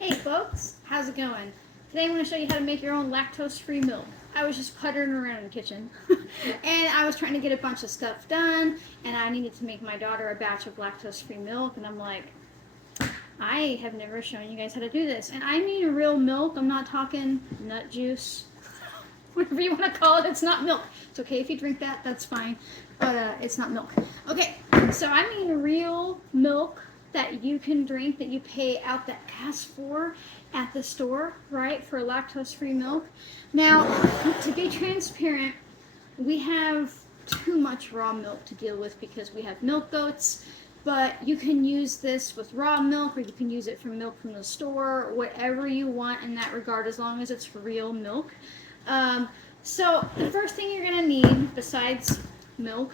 Hey folks, how's it going? Today I'm going to show you how to make your own lactose-free milk. I was just puttering around in the kitchen and I was trying to get a bunch of stuff done and I needed to make my daughter a batch of lactose-free milk and I'm like, I have never shown you guys how to do this. And I mean real milk, I'm not talking nut juice, whatever you want to call it, it's not milk. It's okay if you drink that, that's fine, but it's not milk. Okay, so I mean real milk that you can drink, that you pay out the ass for at the store, right, for lactose-free milk. Now, to be transparent, we have too much raw milk to deal with because we have milk goats, but you can use this with raw milk or you can use it from milk from the store, whatever you want in that regard, as long as it's real milk. So the first thing you're going to need, besides milk,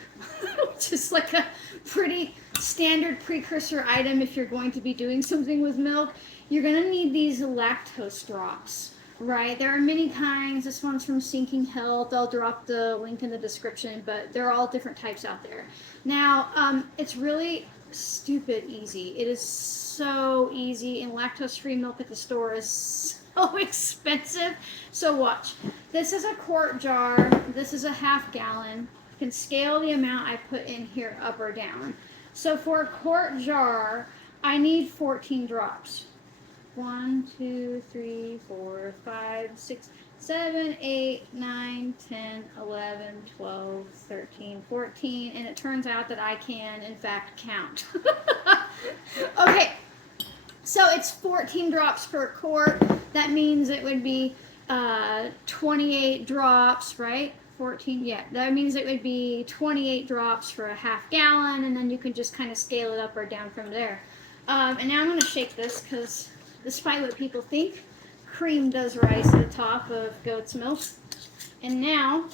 which is like a pretty standard precursor item if you're going to be doing something with milk, you're going to need these lactose drops, right? There are many kinds. This one's from Sinking Health. I'll drop the link in the description, but there are all different types out there. Now, it's really stupid easy. It is so easy, and lactose-free milk at the store is so expensive. So watch. This is a quart jar. This is a half gallon. You can scale the amount I put in here up or down. So for a quart jar, I need 14 drops. 1, 2, 3, 4, 5, 6, 7, 8, 9, 10, 11, 12, 13, 14, and it turns out that I can, in fact, count. Okay, so it's 14 drops per quart. That means it would be 28 drops, right? 14, yeah, that means it would be 28 drops for a half gallon, and then you can just kind of scale it up or down from there. And now I'm going to shake this because, despite what people think, cream does rise to the top of goat's milk. And now,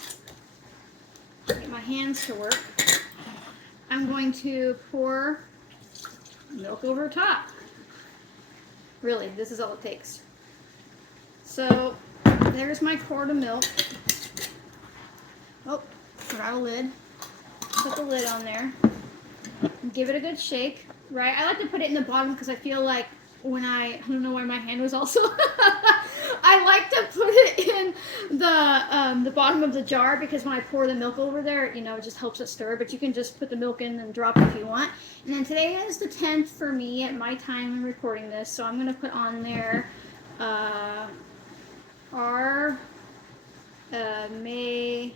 get my hands to work. I'm going to pour milk over top. Really, this is all it takes. So, there's my quart of milk. Oh, forgot a lid. Put the lid on there. Give it a good shake, right? I like to put it in the bottom because I feel like when I don't know why my hand was also. I like to put it in the bottom of the jar because when I pour the milk over there, you know, it just helps it stir. But you can just put the milk in and drop it if you want. And then today is the 10th for me at my time in recording this, so I'm gonna put on there our May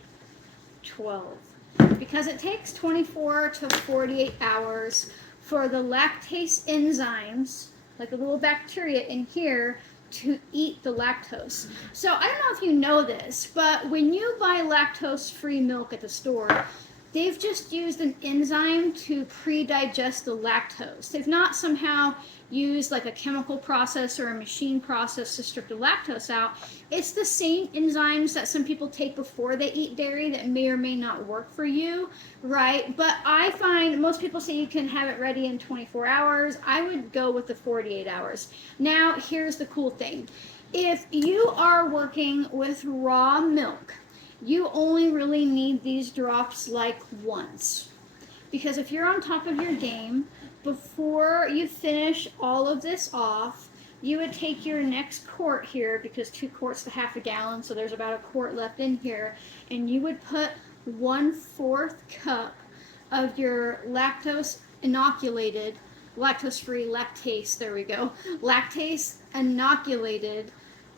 12th. Because it takes 24 to 48 hours for the lactase enzymes, like the little bacteria in here, to eat the lactose. So I don't know if you know this, but when you buy lactose-free milk at the store, they've just used an enzyme to pre-digest the lactose. They've not somehow used like a chemical process or a machine process to strip the lactose out. It's the same enzymes that some people take before they eat dairy that may or may not work for you, right? But I find most people say you can have it ready in 24 hours. I would go with the 48 hours. Now, here's the cool thing. If you are working with raw milk, you only really need these drops like once. Because if you're on top of your game, before you finish all of this off, you would take your next quart here, because 2 quarts to half a gallon, so there's about a quart left in here, and you would put 1/4 cup of your lactose inoculated, lactose-free, lactase, there we go, lactase inoculated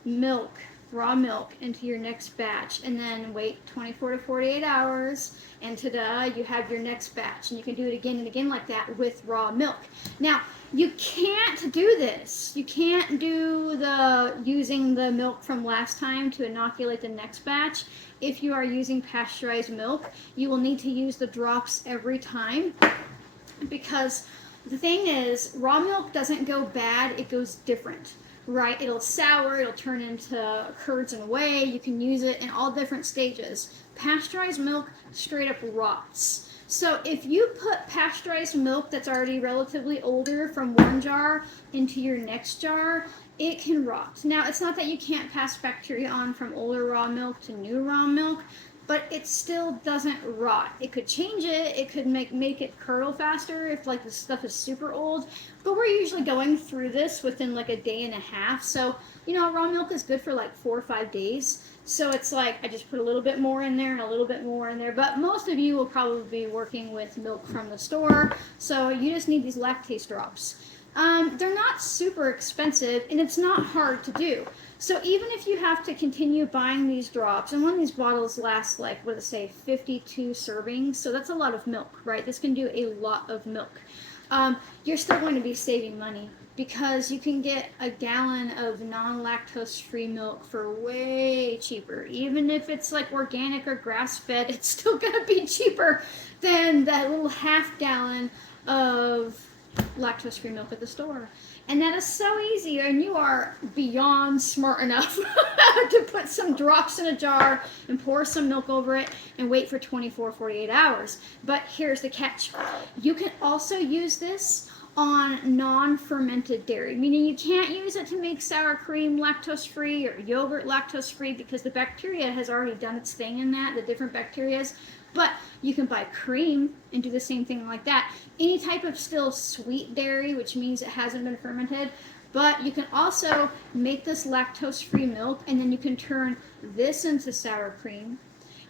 milk, raw milk, into your next batch, and then wait 24 to 48 hours, and ta-da, you have your next batch. And you can do it again and again like that with raw milk. Now, you can't do this. You can't do using the milk from last time to inoculate the next batch. If you are using pasteurized milk, you will need to use the drops every time, because the thing is, raw milk doesn't go bad, it goes different. Right, it'll sour, it'll turn into curds and whey. You can use it in all different stages. Pasteurized milk straight up rots. So if you put pasteurized milk that's already relatively older from one jar into your next jar, it can rot. Now, it's not that you can't pass bacteria on from older raw milk to new raw milk, but it still doesn't rot. It could change it. It could make it curdle faster if like the stuff is super old. But we're usually going through this within like a day and a half. So, you know, raw milk is good for like 4 or 5 days. So it's like I just put a little bit more in there and a little bit more in there. But most of you will probably be working with milk from the store. So you just need these lactase drops. They're not super expensive and it's not hard to do. So even if you have to continue buying these drops, and one of these bottles lasts like, what does it say, 52 servings. So that's a lot of milk, right? This can do a lot of milk. You're still going to be saving money because you can get a gallon of non-lactose free milk for way cheaper. Even if it's like organic or grass-fed, it's still going to be cheaper than that little half gallon of lactose free milk at the store. And that is so easy, and you are beyond smart enough to put some drops in a jar and pour some milk over it and wait for 24, 48 hours. But here's the catch. You can also use this on non-fermented dairy, meaning you can't use it to make sour cream lactose-free or yogurt lactose-free because the bacteria has already done its thing in that, the different bacterias. But you can buy cream and do the same thing like that. Any type of still sweet dairy, which means it hasn't been fermented. But you can also make this lactose-free milk, and then you can turn this into sour cream.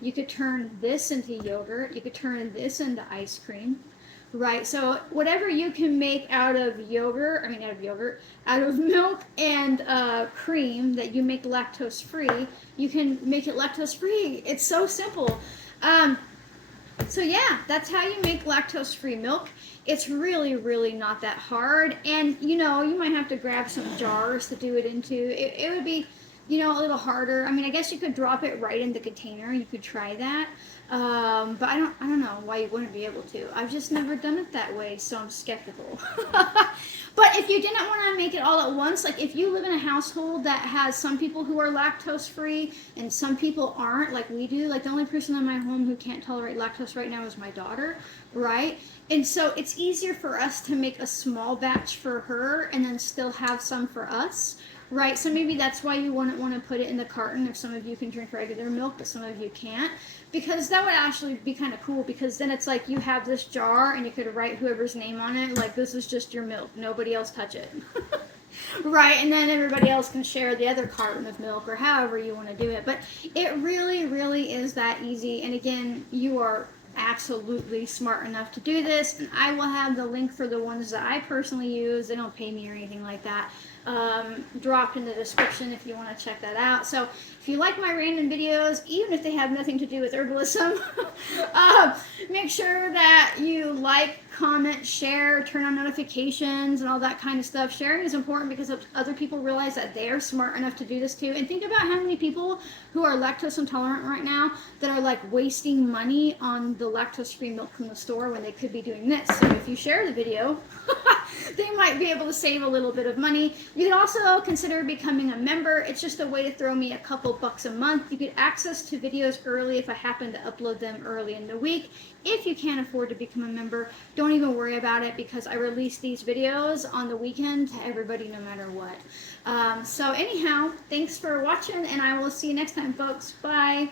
You could turn this into yogurt. You could turn this into ice cream. Right, so whatever you can make out of milk and cream that you make lactose-free, you can make it lactose-free. It's so simple. So yeah, that's how you make lactose-free milk. It's really, really not that hard. And, you know, you might have to grab some jars to do it into. It would be, you know, a little harder. I mean, I guess you could drop it right in the container. You could try that. But I don't know why you wouldn't be able to. I've just never done it that way, so I'm skeptical. But if you didn't want to make it all at once, like if you live in a household that has some people who are lactose free and some people aren't, like we do, like the only person in my home who can't tolerate lactose right now is my daughter, right? And so it's easier for us to make a small batch for her and then still have some for us. Right, so maybe that's why you wouldn't want to put it in the carton if some of you can drink regular milk, but some of you can't. Because that would actually be kind of cool, because then it's like you have this jar and you could write whoever's name on it, like this is just your milk, nobody else touch it. Right, and then everybody else can share the other carton of milk or however you want to do it. But it really, really is that easy. And again, you are absolutely smart enough to do this, and I will have the link for the ones that I personally use. They don't pay me or anything like that. Dropped in the description if you want to check that out. So if you like my random videos, even if they have nothing to do with herbalism, make sure that you like, comment, share, turn on notifications and all that kind of stuff. Sharing is important because other people realize that they're smart enough to do this too. And think about how many people who are lactose intolerant right now that are like wasting money on the lactose-free milk from the store when they could be doing this. So if you share the video, they might be able to save a little bit of money. You can also consider becoming a member. It's just a way to throw me a couple bucks a month. You get access to videos early if I happen to upload them early in the week. If you can't afford to become a member, don't even worry about it, because I release these videos on the weekend to everybody no matter what. So anyhow, thanks for watching, and I will see you next time, folks. Bye.